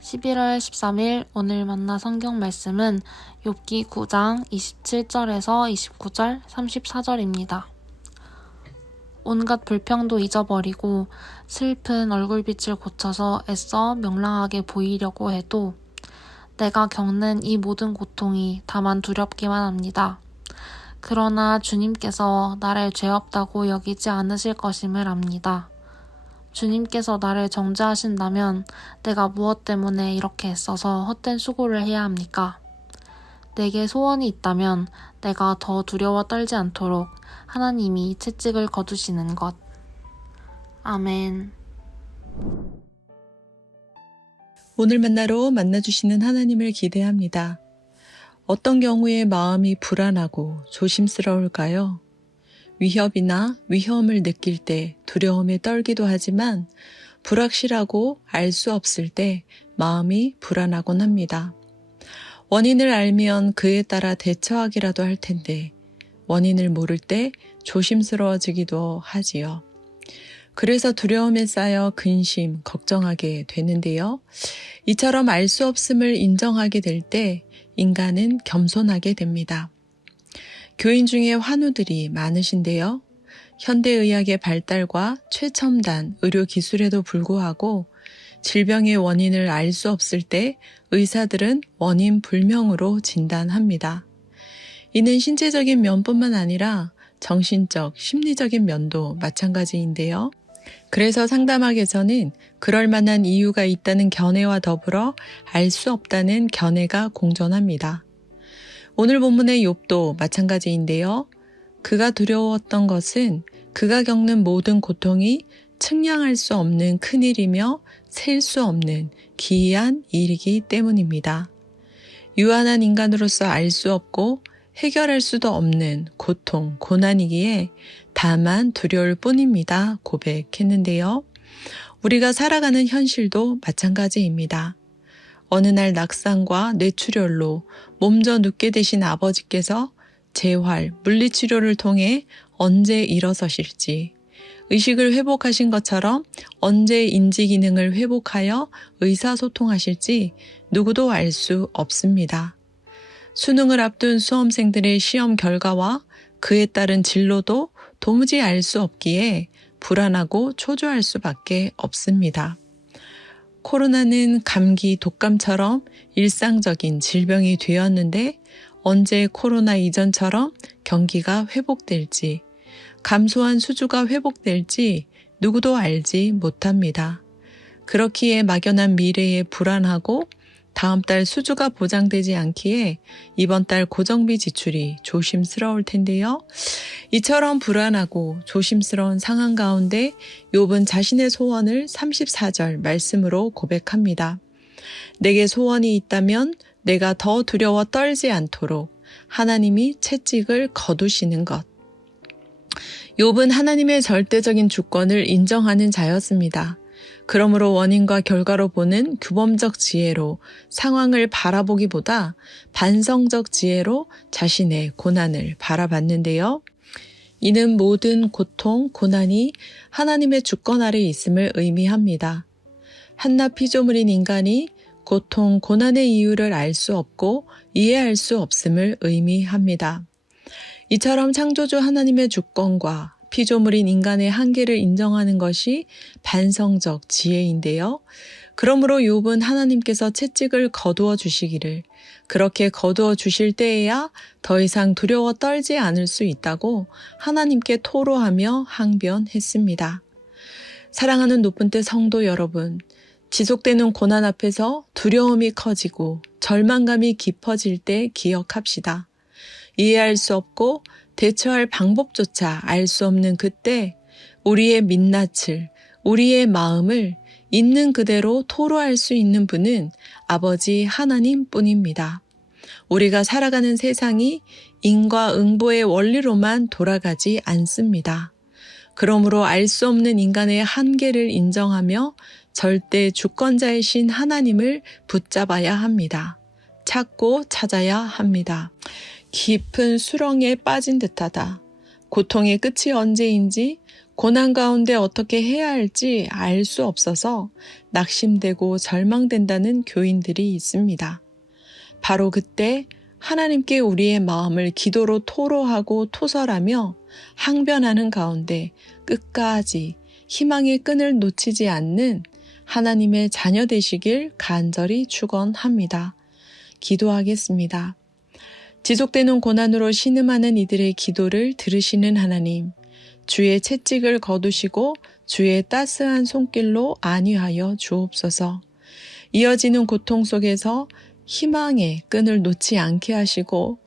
11월 13일 오늘 만나 성경 말씀은 욥기 9장 27절에서 29절 34절입니다. 온갖 불평도 잊어버리고 슬픈 얼굴빛을 고쳐서 애써 명랑하게 보이려고 해도 내가 겪는 이 모든 고통이 다만 두렵기만 합니다. 그러나 주님께서 나를 죄 없다고 여기지 않으실 것임을 압니다. 주님께서 나를 정죄하신다면 내가 무엇 때문에 이렇게 애써서 헛된 수고를 해야 합니까? 내게 소원이 있다면 내가 더 두려워 떨지 않도록 하나님이 채찍을 거두시는 것. 아멘. 오늘 만나주시는 하나님을 기대합니다. 어떤 경우에 마음이 불안하고 조심스러울까요? 위협이나 위험을 느낄 때 두려움에 떨기도 하지만 불확실하고 알 수 없을 때 마음이 불안하곤 합니다. 원인을 알면 그에 따라 대처하기라도 할 텐데 원인을 모를 때 조심스러워지기도 하지요. 그래서 두려움에 쌓여 근심, 걱정하게 되는데요. 이처럼 알 수 없음을 인정하게 될 때 인간은 겸손하게 됩니다. 교인 중에 환우들이 많으신데요. 현대의학의 발달과 최첨단 의료기술에도 불구하고 질병의 원인을 알 수 없을 때 의사들은 원인 불명으로 진단합니다. 이는 신체적인 면뿐만 아니라 정신적, 심리적인 면도 마찬가지인데요. 그래서 상담학에서는 그럴 만한 이유가 있다는 견해와 더불어 알 수 없다는 견해가 공존합니다. 오늘 본문의 욥도 마찬가지인데요. 그가 두려웠던 것은 그가 겪는 모든 고통이 측량할 수 없는 큰일이며 셀 수 없는 기이한 일이기 때문입니다. 유한한 인간으로서 알 수 없고 해결할 수도 없는 고통, 고난이기에 다만 두려울 뿐입니다. 고백했는데요. 우리가 살아가는 현실도 마찬가지입니다. 어느 날 낙상과 뇌출혈로 몸져 눕게 되신 아버지께서 재활, 물리치료를 통해 언제 일어서실지, 의식을 회복하신 것처럼 언제 인지기능을 회복하여 의사소통하실지 누구도 알 수 없습니다. 수능을 앞둔 수험생들의 시험 결과와 그에 따른 진로도 도무지 알 수 없기에 불안하고 초조할 수밖에 없습니다. 코로나는 감기, 독감처럼 일상적인 질병이 되었는데 언제 코로나 이전처럼 경기가 회복될지, 감소한 수주가 회복될지 누구도 알지 못합니다. 그렇기에 막연한 미래에 불안하고 다음 달 수주가 보장되지 않기에 이번 달 고정비 지출이 조심스러울 텐데요. 이처럼 불안하고 조심스러운 상황 가운데 욥은 자신의 소원을 34절 말씀으로 고백합니다. 내게 소원이 있다면 내가 더 두려워 떨지 않도록 하나님이 채찍을 거두시는 것. 욥은 하나님의 절대적인 주권을 인정하는 자였습니다. 그러므로 원인과 결과로 보는 규범적 지혜로 상황을 바라보기보다 반성적 지혜로 자신의 고난을 바라봤는데요. 이는 모든 고통, 고난이 하나님의 주권 아래 있음을 의미합니다. 한낱 피조물인 인간이 고통, 고난의 이유를 알 수 없고 이해할 수 없음을 의미합니다. 이처럼 창조주 하나님의 주권과 피조물인 인간의 한계를 인정하는 것이 반성적 지혜인데요. 그러므로 욥은 하나님께서 채찍을 거두어 주시기를, 그렇게 거두어 주실 때에야 더 이상 두려워 떨지 않을 수 있다고 하나님께 토로하며 항변했습니다. 사랑하는 높은 때 성도 여러분, 지속되는 고난 앞에서 두려움이 커지고 절망감이 깊어질 때 기억합시다. 이해할 수 없고 대처할 방법조차 알 수 없는 그때 우리의 민낯을, 우리의 마음을 있는 그대로 토로할 수 있는 분은 아버지 하나님 뿐입니다. 우리가 살아가는 세상이 인과응보의 원리로만 돌아가지 않습니다. 그러므로 알 수 없는 인간의 한계를 인정하며 절대 주권자이신 하나님을 붙잡아야 합니다. 찾고 찾아야 합니다. 깊은 수렁에 빠진 듯하다. 고통의 끝이 언제인지, 고난 가운데 어떻게 해야 할지 알 수 없어서 낙심되고 절망된다는 교인들이 있습니다. 바로 그때 하나님께 우리의 마음을 기도로 토로하고 토설하며 항변하는 가운데 끝까지 희망의 끈을 놓치지 않는 하나님의 자녀 되시길 간절히 축원합니다. 기도하겠습니다. 지속되는 고난으로 신음하는 이들의 기도를 들으시는 하나님, 주의 채찍을 거두시고 주의 따스한 손길로 안위하여 주옵소서. 이어지는 고통 속에서 희망의 끈을 놓지 않게 하시고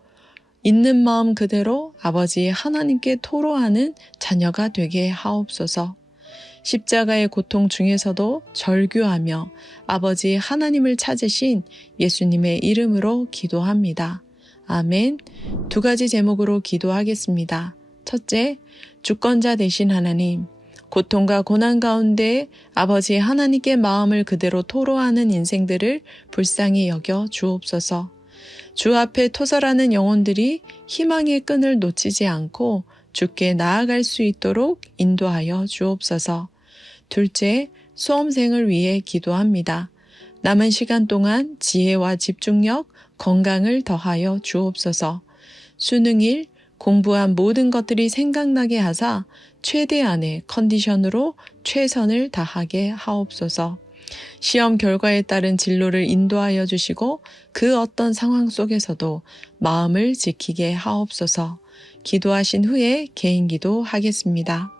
있는 마음 그대로 아버지 하나님께 토로하는 자녀가 되게 하옵소서. 십자가의 고통 중에서도 절규하며 아버지 하나님을 찾으신 예수님의 이름으로 기도합니다. 아멘. 2가지 제목으로 기도하겠습니다. 첫째, 주권자 되신 하나님, 고통과 고난 가운데 아버지 하나님께 마음을 그대로 토로하는 인생들을 불쌍히 여겨 주옵소서. 주 앞에 토설하는 영혼들이 희망의 끈을 놓치지 않고 주께 나아갈 수 있도록 인도하여 주옵소서. 둘째, 수험생을 위해 기도합니다. 남은 시간 동안 지혜와 집중력, 건강을 더하여 주옵소서. 수능일, 공부한 모든 것들이 생각나게 하사 최대한의 컨디션으로 최선을 다하게 하옵소서. 시험 결과에 따른 진로를 인도하여 주시고 그 어떤 상황 속에서도 마음을 지키게 하옵소서. 기도하신 후에 개인 기도 하겠습니다.